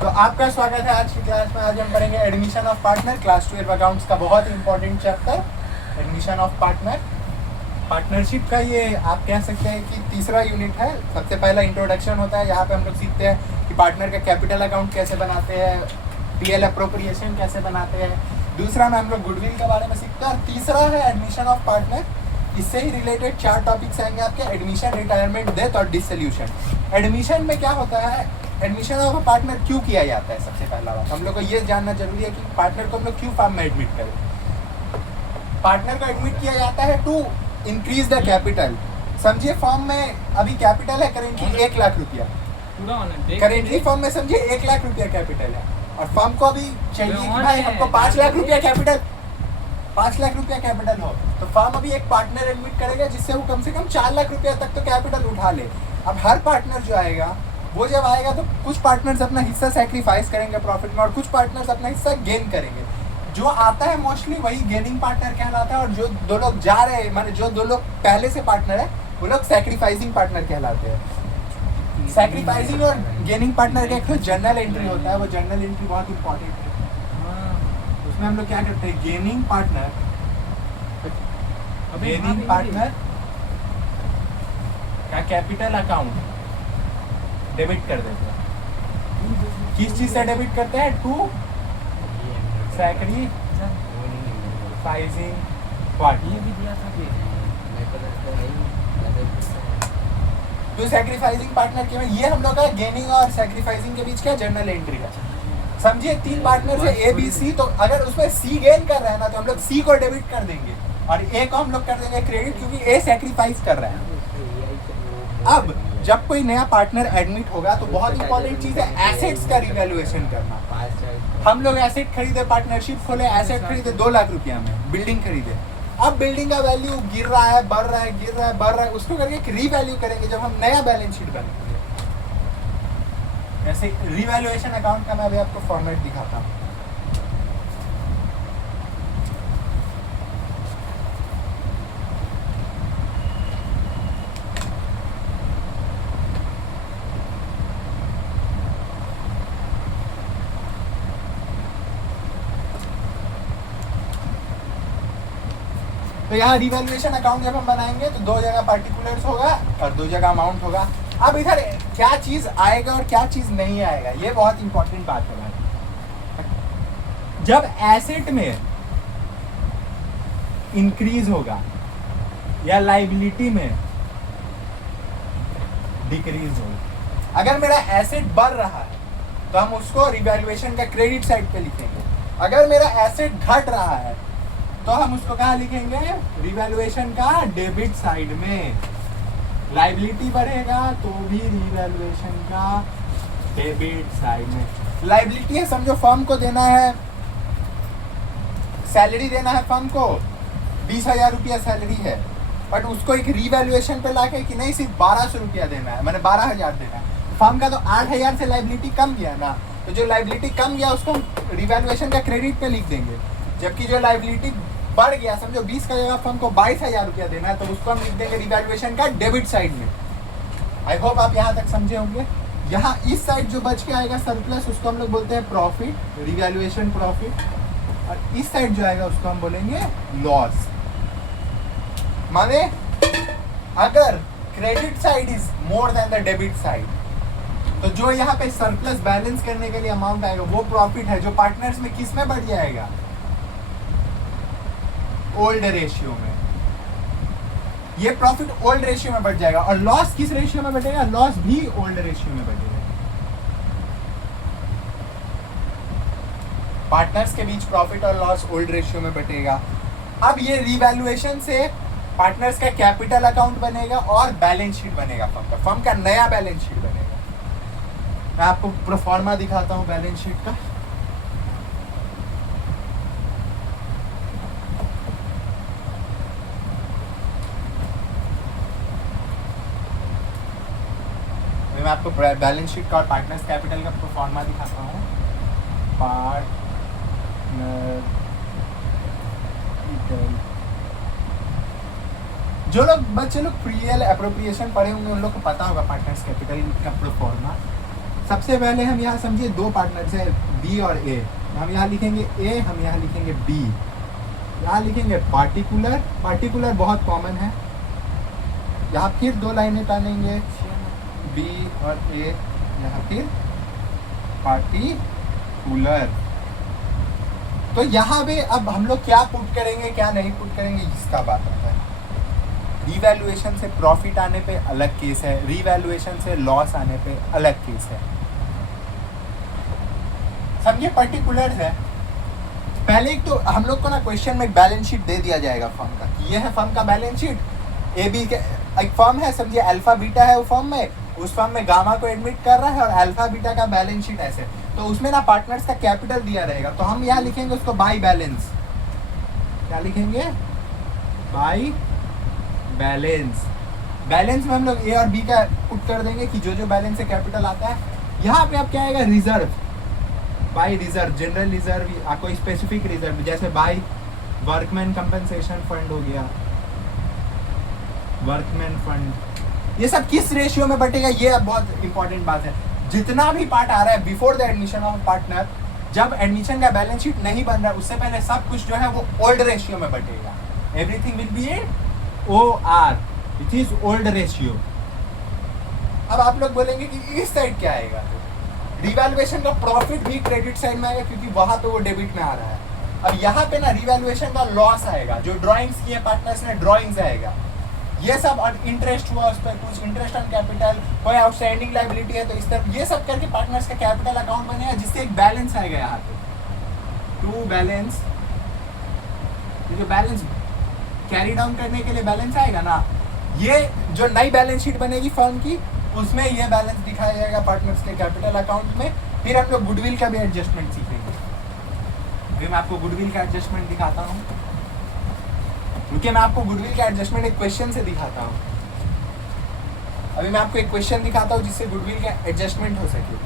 तो आपका स्वागत है आज की क्लास में। आज हम पढ़ेंगे admission of partner, class 12 accounts का बहुत important chapter admission of partner. Partnership का ये आप कह सकते हैं कि तीसरा यूनिट है। सबसे पहला इंट्रोडक्शन होता है, यहाँ पे हम लोग सीखते हैं कि पार्टनर का कैपिटल अकाउंट कैसे बनाते हैं, पीएल अप्रोप्रिएशन कैसे बनाते हैं। दूसरा में हम लोग गुडविल के बारे में सीखते हैं और तीसरा है एडमिशन ऑफ पार्टनर। इससे ही रिलेटेड 4 टॉपिक्स आएंगे आपके, एडमिशन, रिटायरमेंट, डेथ और डिसोल्यूशन। एडमिशन में क्या होता है, एडमिशन ऑफ पार्टनर क्यों किया जाता है। सबसे पहला बात हम लोग को ये जानना जरूरी है कि पार्टनर को हम लोग क्यों फॉर्म में एडमिट करें। पार्टनर को एडमिट किया जाता है टू इंक्रीज द कैपिटल। समझिए फॉर्म में अभी कैपिटल है करेंटली 1 लाख रुपया, करेंटली फॉर्म में समझिए 1 लाख रुपया कैपिटल है और फॉर्म को अभी चाहिए कि भाई हमको 5 लाख रुपया कैपिटल, 5 लाख रुपया कैपिटल हो, तो फॉर्म अभी एक पार्टनर एडमिट करेगा जिससे वो कम से कम 4 लाख रुपया तक तो कैपिटल उठा ले। अब हर पार्टनर जो आएगा वो जब आएगा तो कुछ पार्टनर्स अपना हिस्सा सैक्रिफाइस करेंगे प्रॉफिट में और कुछ पार्टनर्स अपना हिस्सा गेन करेंगे। जो आता है मोस्टली वही गेनिंग पार्टनर कहलाता है और जो दो लोग जा रहे हैं, माने जो दो लोग पहले से पार्टनर है वो लोग सैक्रिफाइसिंग पार्टनर कहलाते हैं। सैक्रिफाइसिंग और गेनिंग पार्टनर का एक जर्नल एंट्री होता है, वो जर्नल एंट्री बहुत इंपॉर्टेंट है। उसमें हम लोग क्या करते हैं, गेनिंग पार्टनर का कैपिटल अकाउंट डेबिट कर देते हैं। किस चीज से डेबिट करते हैं, टू सैक्रिफाइसिंग पार्टनर। तो सैक्रिफाइसिंग पार्टनर के में ये हम लोग का गेनिंग और सैक्रिफाइसिंग के बीच क्या जर्नल एंट्री है। समझिए 3 पार्टनर से ए बी सी, तो अगर उसमें सी गेन कर रहा है ना तो हम लोग सी को डेबिट कर देंगे और ए को हम लोग कर देंगे क्रेडिट, क्योंकि ए सैक्रिफाइस कर रहा है। अब जब कोई नया पार्टनर एडमिट होगा तो बहुत इंपॉर्टेंट चीज है एसेट्स का रिवैल्यूएशन करना। हम लोग एसेट खरीदे, पार्टनरशिप खोले, एसेट खरीदे 2 लाख रुपया में, बिल्डिंग खरीदे। अब बिल्डिंग का वैल्यू गिर रहा है, बढ़ रहा है, गिर रहा है, बढ़ रहा है, उसको करके एक रीवैल्यू करेंगे जब हम नया बैलेंस शीट बनाएंगे। ऐसे रिवैल्यूएशन अकाउंट का मैं अभी आपको फॉर्मेट दिखाता हूँ। तो यहाँ रिवैल्यूएशन अकाउंट जब हम बनाएंगे तो 2 जगह पार्टिकुलर्स होगा और 2 जगह अमाउंट होगा। अब इधर क्या चीज आएगा और क्या चीज नहीं आएगा, ये बहुत इंपॉर्टेंट बात है भाई। जब एसेट में इंक्रीज होगा या लाइबिलिटी में डिक्रीज होगा, अगर मेरा एसेट बढ़ रहा है तो हम उसको रिवैल्यूएशन का क्रेडिट साइड पे लिखेंगे। अगर मेरा एसेट घट रहा है तो हम उसको कहाँ लिखेंगे, रिवैल्यूएशन का डेबिट साइड में। लाइबिलिटी बढ़ेगा तो भी रिवैल्यूएशन का डेबिट साइड में। लाइबिलिटी है, समझो फर्म को देना है, सैलरी देना है फर्म को, 20,000 रुपया सैलरी है, बट उसको एक रिवैल्यूएशन पे लाके कि नहीं सिर्फ 1200 रुपया देना है, मैंने 12,000 देना है। फर्म का तो 8,000 से लाइबिलिटी कम गया ना, तो जो लाइबिलिटी कम गया उसको रिवैल्यूएशन का क्रेडिट पे लिख देंगे। जबकि जो लाइबिलिटी बढ़ गया, समझो 20 का जगह फर्म को 22,000 रुपया देना है, तो उसको हम लिख देंगे रिवैल्यूएशन का डेबिट साइड में। आई होप आप यहाँ तक समझे होंगे। यहाँ इस साइड जो बच के आएगा सरप्लस, उसको हम लोग बोलते हैं प्रॉफिट, रिवैल्यूएशन प्रॉफिट, और इस साइड जो आएगा उसको हम बोलेंगे लॉस। माने अगर credit side is more than the debit side, तो जो यहाँ पे सरप्लस बैलेंस करने के लिए अमाउंट आएगा वो प्रॉफिट है, जो पार्टनर्स में किस में बढ़ जाएगा, ओल्ड रेशियो में। ये प्रॉफिट ओल्ड रेशियो में बढ़ जाएगा। और लॉस किस रेशियो में बढ़ेगा, लॉस भी ओल्ड रेशियो में बढ़ेगा। पार्टनर्स के बीच प्रॉफिट और लॉस ओल्ड रेशियो में बढ़ेगा। अब ये रिवैल्यूएशन से पार्टनर्स का कैपिटल अकाउंट बनेगा और बैलेंस शीट बनेगा, फर्म का नया बैलेंस शीट बनेगा। मैं आपको प्रोफॉर्मा दिखाता हूं बैलेंस शीट का। मैं आपको बैलेंस शीट का और पार्टनर्स कैपिटल का प्रोफॉर्मा दिखाता हूँ। जो लोग बच्चे लोग पीएल एप्रोप्रिएशन पढ़े होंगे उन लोग को पता होगा पार्टनर्स कैपिटल का प्रोफॉर्मा। सबसे पहले हम यहाँ समझिए दो पार्टनर्स है बी और ए, हम यहाँ लिखेंगे ए, हम यहाँ लिखेंगे बी, यहाँ लिखेंगे पार्टिकुलर, पार्टिकुलर बहुत कॉमन है, यहाँ फिर दो लाइनें टानेंगे बी और ए, यहाँ फिर पार्टिकुलर। तो यहाँ पे अब हम लोग क्या पुट करेंगे क्या नहीं पुट करेंगे इसका बात आता है। रीवैल्यूएशन से प्रॉफिट आने पे अलग केस है, रीवैल्यूएशन से लॉस आने पे अलग केस है। समझिए पर्टिकुलर है। पहले एक तो हम लोग को ना क्वेश्चन में एक बैलेंस शीट दे दिया जाएगा फर्म का, कि ये है फर्म का बैलेंस शीट, ए बी के एक फर्म है, समझिए अल्फा बीटा है वो फर्म में, उस फर्म में गामा को एडमिट कर रहा है और अल्फा बीटा का बैलेंस शीट ऐसे, तो उसमें ना पार्टनर्स का कैपिटल दिया रहेगा, तो हम यहाँ लिखेंगे उसको बाय बैलेंस। क्या लिखेंगे? By balance. बैलेंस में हम लोग ए और बी का पुट कर देंगे कि जो जो बैलेंस से कैपिटल आता है। यहाँ पे अब क्या आएगा? Reserve, by reserve, general reserve, कोई स्पेसिफिक रिजर्व, जैसे बाय वर्कमैन कंपनसेशन फंड हो गया, वर्कमैन फंड। ये सब किस रेशियो में बटेगा? ये अब बहुत इंपॉर्टेंट बात है। जितना भी पार्ट आ रहा है before the admission of partner, जब एडमिशन का बैलेंस शीट नहीं बन रहा है उससे पहले सब कुछ जो है वो ओल्ड रेशियो में बटेगा। Everything will be in OR, which is old ratio. अब आप लोग बोलेंगे कि इस साइड क्या आएगा? रिवैल्यूएशन का प्रॉफिट भी क्रेडिट साइड में आएगा क्योंकि वहां तो वो डेबिट में आ रहा है। अब यहाँ पे ना रिवैल्यूएशन का लॉस आएगा, जो ड्राइंग्स किए पार्टनर्स ने ड्राइंग्स आएगा, ये सब और इंटरेस्ट हुआ उस पर, कुछ इंटरेस्ट ऑन कैपिटल, कोई आउटस्टैंडिंग लायबिलिटी है तो इस तरह ये सब करके पार्टनर्स का कैपिटल अकाउंट बनेगा, जिससे एक बैलेंस आएगा यहाँ पे टू बैलेंस। जो बैलेंस कैरी डाउन करने के लिए बैलेंस आएगा ना, ये जो नई बैलेंस शीट बनेगी फर्म की उसमें ये बैलेंस दिखाया जाएगा पार्टनर्स के कैपिटल अकाउंट में। फिर हम लोग गुडविल का भी एडजस्टमेंट सीखेंगे। अभी मैं आपको गुडविल का एडजस्टमेंट दिखाता हूँ, क्योंकि मैं आपको गुडविल का एडजस्टमेंट एक क्वेश्चन से दिखाता हूँ। अभी मैं आपको एक क्वेश्चन दिखाता हूँ जिससे गुडविल का एडजस्टमेंट हो सके।